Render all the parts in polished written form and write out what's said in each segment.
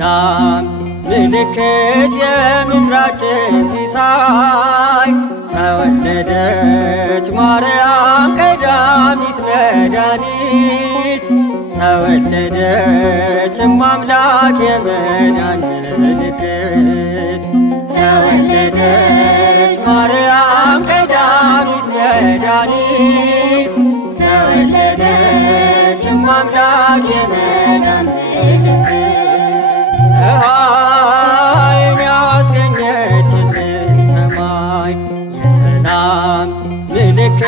የሰላም ምልክት የምድራችን ሲሳይ ተወለደች ማርያም ቀዳሚት መድኃኒት ተወለደች እማምላክ የመዳን ምልክት ተወለደች ማርያም ቀዳሚት መድኃኒት ተወለደች እማምላክ የመዳን ምልክት ፀሐይን ያስገኘችልን ሰማይ የሰላም ምልክት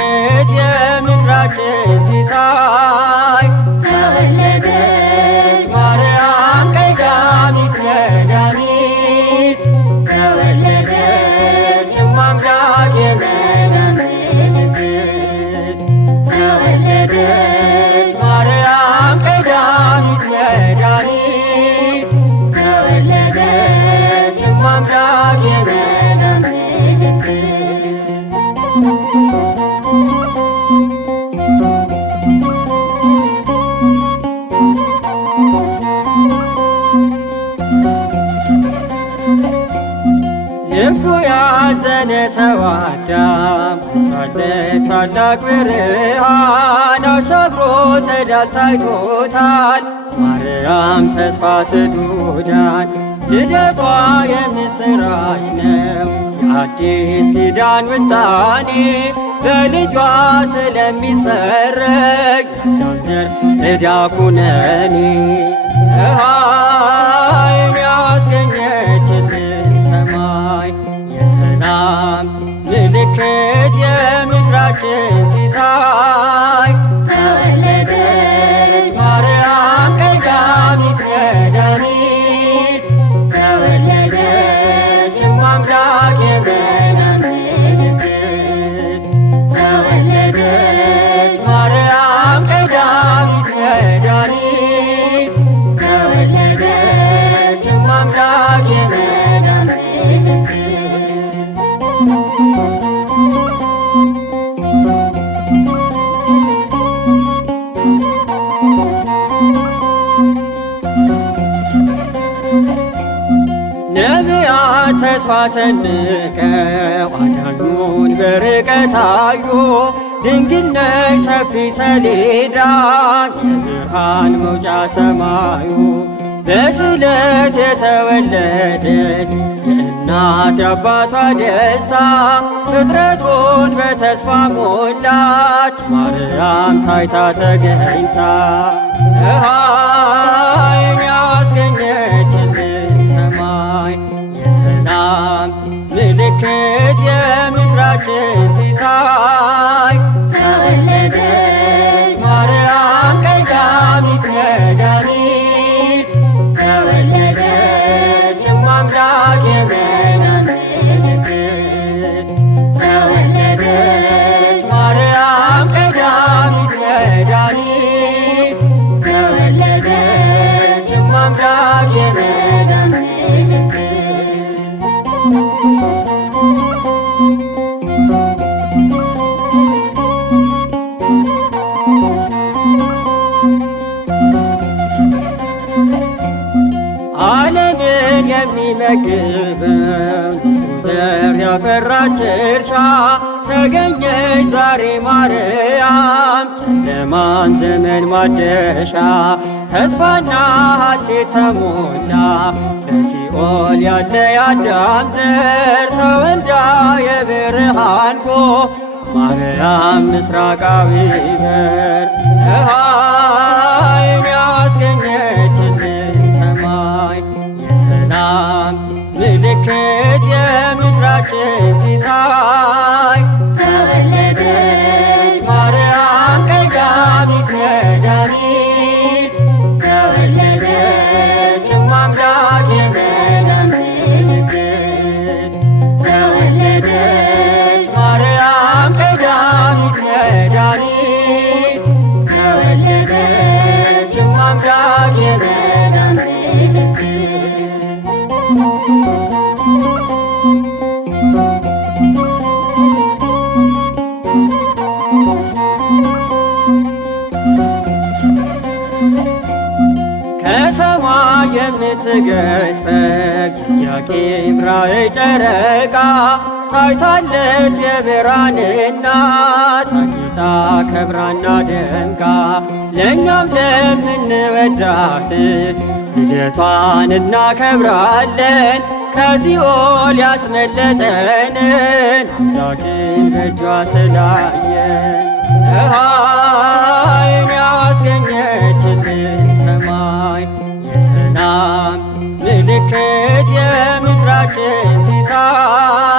የምድራችን ሲሳይ ተወለደች ማርያም ቀዳሚት መድኃኒት ተወለደች እማምላክ የመዳን ምልክት ተወለደች ማርያም ቀዳሚት መድኃኒት ተወለደች እማምላክ የመዳን ምልክት ልቡ ያዘነ ሰው አዳም ወጥቶለት ታላቅ ብርሃን አሻግሮ ጸዳል ታይቶታል ማርያም ተስፋ ስዱዳን ልደቷ የምስራች ነው የአዲስ ኪዳን ውጣኔ በልጇ ስለሚሰረግ የአዳም ዘር ዕዳ ኩነኔ ፀሐይን ያስገኘችልን ሰማይ የሰላም ምልክት የምድራችን ሲሳይ ተወለደች ማርያም ቀዳሚት መድኃኒት ተወለደች እማምላክ የመዳን ምልክት ተወለደች ማርያም ቀዳሚት መድኃኒት ተወለደች እማምላክ የመዳን ምልክት ነቢያት ተስፋ ሰንቀው አዳኙን በርቀት አዩ ድንግል ነሽ ሰፊ ሰሌዳ የብርሃን መውጫ ሰማዩ በስለት የተወለደች የእናት የአባቷ ደስታ ፍጥረቱን በተስፋ ሞላች ማርያም ታይታ ተገኝታ ፀሐይን ያስገኘችልን ሰማይ የሰላም ምልክት የምድራችን ሲሳይ ተወለደች ማርያም ቀዳሚት መድኃኒት ተወለደች እማምላክ የመዳን ምልክት ተወለደች ማርያም ቀዳሚት መድኃኒት ተወለደች እማምላክ የመዳን ምልክት ዓለምን የሚመግበው ንጹሕ ዘር ያፈራች እርሻ ተገኘች ዛሬ ማርያም ጨለማን ዘመን ማደሻ ተስፋና ሐሴት ተሞላ በሲኦል ያለ የአዳም ዘር ተወልዳ የብርሃን ጎህ ማርያም ምስራቃዊ በር ፀሐይን ያስገኘችልን ሰማይ የሰላም ምልክት የምድራችን ሲሳይ ተወለደች ማርያም ቀዳሚት መድኃኒት ተወለደች እማምላክ የመዳን ምልክት ተወለደች ማርያም ቀዳሚት መድኃኒት ተወለደች የምትገዝፈው የኢያቄም ራእይ ጨረቃ ታይታለች የብርሃን እናት አጊጣ ከብራና ደምቃ። ለእኛም ለምንወዳት ልደቷን እናከብራለን ከሲኦል ያስመለጠንን አምላክን በእጇ ስላየን። ፀሐይን ያስገኘችልን ሰማይ የሰላም ምልክት የምድራችን ሲሳይ